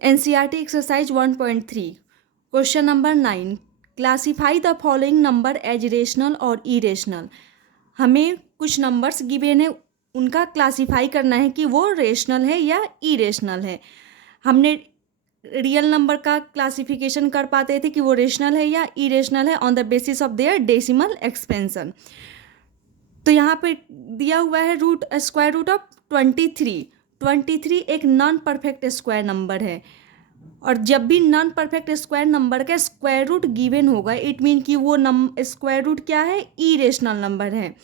NCERT exercise 1.3 question number 9 classify the following number as rational और irrational. हमें कुछ numbers given है, उनका क्लासीफाई करना है कि वो रेशनल है या इरेशनल है। हमने रियल नंबर का क्लासिफिकेशन कर पाते थे कि वो रेशनल है या इरेशनल है on the basis of their decimal expansion. तो यहाँ पे दिया हुआ है स्क्वायर रूट ऑफ 23 एक नॉन परफेक्ट स्क्वायर नंबर है, और जब भी नॉन परफेक्ट स्क्वायर नंबर का स्क्वायर रूट गिवन होगा इट मीन कि वो स्क्वायर रूट क्या है, इरेशनल नंबर है।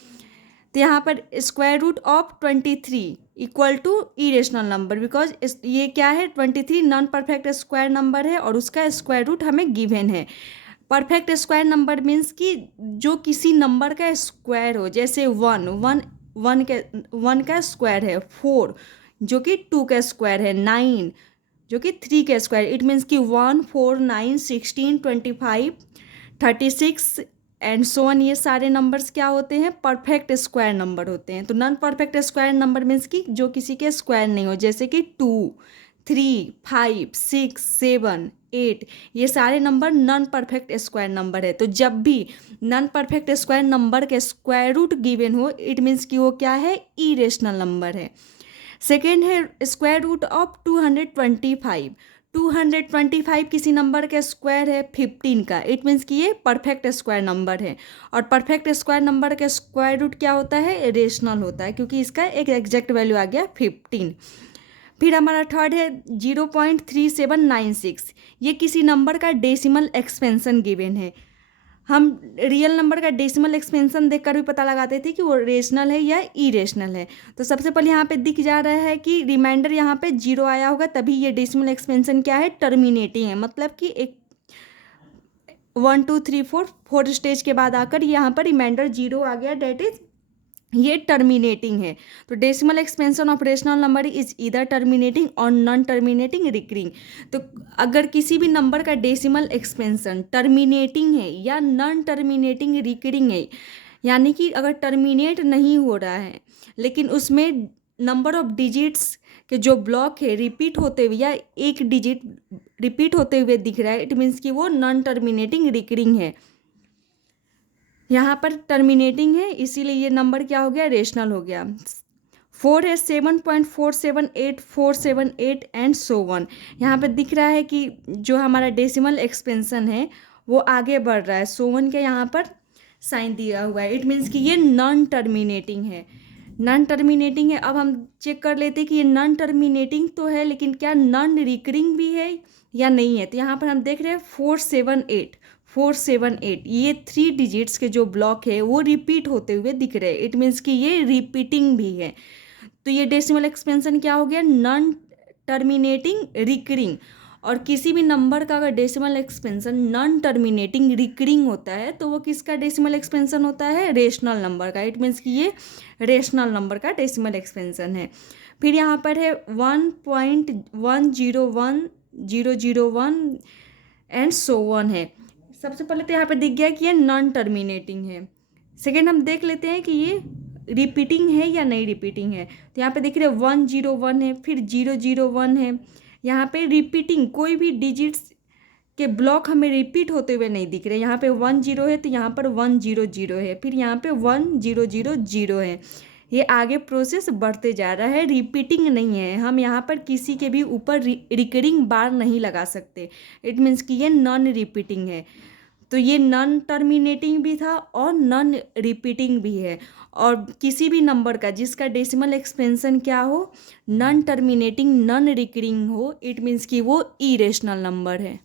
तो यहाँ पर square root of 23 equal to irrational number, because ये क्या है, 23 नॉन परफेक्ट स्क्वायर नंबर है और उसका स्क्वायर रूट हमें गिवन है। परफेक्ट स्क्वायर नंबर मीन्स कि जो किसी नंबर का स्क्वायर हो, जैसे वन का स्क्वायर है 4 जो कि 2 का स्क्वायर है, 9 जो कि 3 का स्क्वायर। इट मीन्स कि 1 4 9 16 25 36 एंड सो ऑन, ये सारे नंबर्स क्या होते हैं, परफेक्ट स्क्वायर नंबर होते हैं। तो non perfect square number means कि जो किसी के स्क्वायर नहीं हो, जैसे कि 2 3 5 6 7 8, ये सारे number non perfect square number है। तो जब भी नॉन परफेक्ट स्क्वायर नंबर के स्क्वायर रूट गिवन हो इट मीन्स कि वो क्या है, इरेशनल नंबर है। सेकेंड है स्क्वायर रूट ऑफ 225 किसी नंबर का स्क्वायर है 15 का, इट मीन्स कि ये परफेक्ट स्क्वायर नंबर है। और परफेक्ट स्क्वायर नंबर का स्क्वायर रूट क्या होता है, रेशनल होता है, क्योंकि इसका एक एग्जैक्ट वैल्यू आ गया 15। फिर हमारा थर्ड है 0.3796, ये किसी नंबर का डेसिमल एक्सपेंशन गिवन है। हम रियल नंबर का डेसिमल एक्सपेंशन देखकर भी पता लगाते थे कि वो रेशनल है या इरेशनल है। तो सबसे पहले यहाँ पे दिख जा रहा है कि रिमाइंडर यहाँ पे 0 आया होगा, तभी ये डेसिमल एक्सपेंशन क्या है, टर्मिनेटिंग है। मतलब कि एक 1 2 3 4 स्टेज के बाद आकर यहाँ पर रिमाइंडर 0 आ गया, डेट इज ये टर्मिनेटिंग है। तो decimal expansion of rational number is इधर टर्मिनेटिंग और नॉन टर्मिनेटिंग रिकरिंग। तो अगर किसी भी नंबर का डेसिमल एक्सपेंशन टर्मिनेटिंग है या नॉन टर्मिनेटिंग रिकरिंग है, यानी कि अगर टर्मिनेट नहीं हो रहा है लेकिन उसमें नंबर ऑफ डिजिट्स के जो ब्लॉक है रिपीट होते हुए या एक डिजिट रिपीट होते हुए दिख रहा है, इट मीन्स कि वो नॉन टर्मिनेटिंग रिकरिंग है। यहाँ पर टर्मिनेटिंग है, इसीलिए ये नंबर क्या हो गया, रेशनल हो गया। 4 है 7.478478 एंड सो वन। यहाँ पर दिख रहा है कि जो हमारा डेसिमल एक्सपेंशन है वो आगे बढ़ रहा है, सो वन के यहाँ पर साइन दिया हुआ है, इट मीन्स कि ये नॉन टर्मिनेटिंग है। नॉन टर्मिनेटिंग है, अब हम चेक कर लेते हैं कि ये नॉन टर्मिनेटिंग तो है लेकिन क्या नॉन रिकरिंग भी है या नहीं है। तो यहाँ पर हम देख रहे हैं 478 ये 3 डिजिट्स के जो ब्लॉक है वो रिपीट होते हुए दिख रहे हैं, इट मीन्स कि ये रिपीटिंग भी है। तो ये डेसिमल एक्सपेंशन क्या हो गया, नॉन टर्मिनेटिंग रिकरिंग। और किसी भी नंबर का अगर decimal expansion non terminating recurring होता है तो वो किसका डेसिमल एक्सपेंशन होता है, रेशनल नंबर का, इट मीन्स कि ये रेशनल नंबर का डेसिमल एक्सपेंशन है। फिर यहाँ पर है 1.101001 एंड सो वन है। सबसे पहले तो यहाँ पे दिख गया कि ये नॉन टर्मिनेटिंग है। सेकेंड हम देख लेते हैं कि ये रिपीटिंग है या नहीं रिपीटिंग है। तो यहाँ पे देख रहे हैं 101 है, फिर 001 है। यहाँ पे रिपीटिंग कोई भी डिजिट्स के ब्लॉक हमें रिपीट होते हुए नहीं दिख रहे। यहाँ पे 10 है तो यहाँ पर 100 है, फिर यहाँ पे 1000 है। ये आगे प्रोसेस बढ़ते जा रहा है, रिपीटिंग नहीं है। हम यहाँ पर किसी के भी ऊपर रिकरिंग बार नहीं लगा सकते, इट मीन्स कि ये नॉन रिपीटिंग है। तो ये नॉन टर्मिनेटिंग भी था और नॉन रिपीटिंग भी है। और किसी भी नंबर का जिसका डेसिमल एक्सपेंशन क्या हो, नॉन टर्मिनेटिंग नॉन रिकरिंग हो, इट मीन्स कि वो इरेशनल नंबर है।